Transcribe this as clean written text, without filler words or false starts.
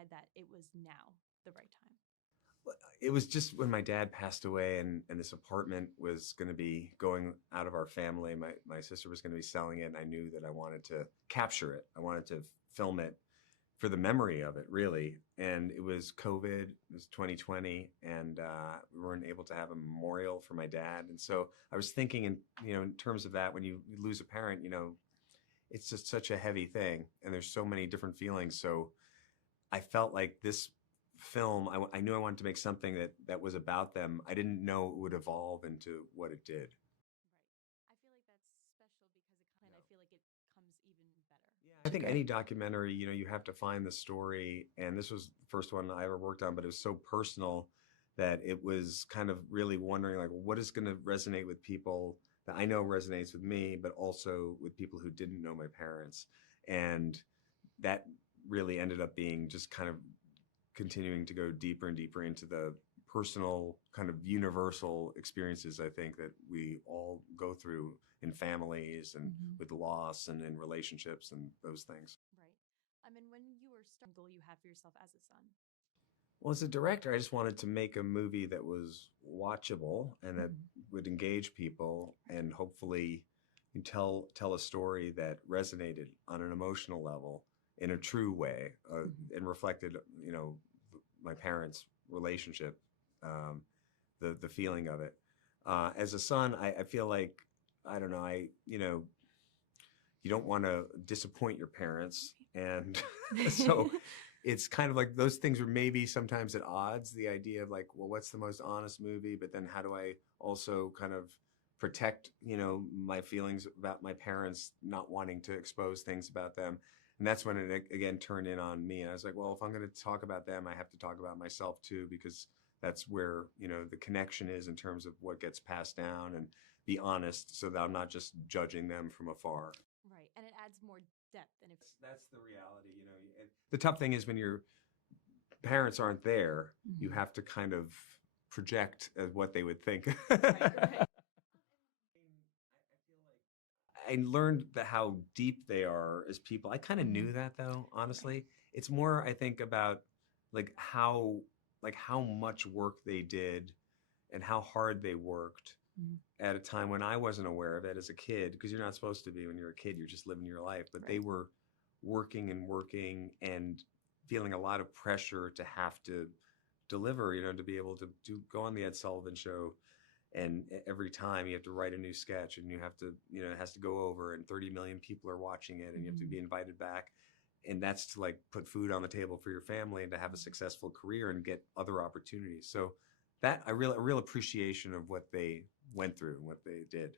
decide that it was now the right time? It was just when my dad passed away and this apartment was going to be going out of our family. My sister was going to be selling it, and I knew that I wanted to capture it. I wanted to film it for the memory of it, really. And it was COVID, it was 2020, and we weren't able to have a memorial for my dad. And so I was thinking, in terms of that, when you lose a parent, it's just such a heavy thing, and there's so many different feelings. So I felt like this film, I knew I wanted to make something that was about them. I didn't know it would evolve into what it did. Right. I feel like that's special because it comes even better. Yeah, I think any documentary, you have to find the story. And this was the first one I ever worked on, but it was so personal that it was kind of really wondering, like, what is going to resonate with people that I know resonates with me, but also with people who didn't know my parents. And that really ended up being just kind of continuing to go deeper and deeper into the personal kind of universal experiences I think that we all go through in families and Hmm. with loss and in relationships and those things. Right. When you were starting, goal you have for yourself as a son? Well, as a director, I just wanted to make a movie that was watchable and that Mhm. would engage people and hopefully tell a story that resonated on an emotional level in a true way, Mhm. and reflected, my parents' relationship, um, the feeling of it. As a son, I feel like, I don't know, you don't want to disappoint your parents, and so it's kind of like those things are maybe sometimes at odds. The idea of like, well, what's the most honest movie, but then how do I also kind of protect, my feelings about my parents, not wanting to expose things about them. And that's when it again turned in on me. And I was like, well, if I'm going to talk about them, I have to talk about myself too, because that's where, the connection is in terms of what gets passed down, and be honest so that I'm not just judging them from afar. Right. And it adds more depth. And if That's the reality, And the tough thing is when your parents aren't there, you Mhm. have to kind of project as what they would think. Right, right. I learned how deep they are as people. I kind of Mhm. knew that though, Right. honestly. It's more, I think, about like how much work they did and how hard they worked Mhm. at a time when I wasn't aware of it as a kid, because you're not supposed to be when you're a kid, you're just living your life. But they Right. were working and working and feeling a lot of pressure to have to deliver, to be able to go on the Ed Sullivan Show. And every time you have to write a new sketch, and you have to, it has to go over, and 30 million people are watching it, and you have to Mhm. be invited back. And that's to like put food on the table for your family and to have a successful career and get other opportunities. So that a real appreciation of what they went through and what they did.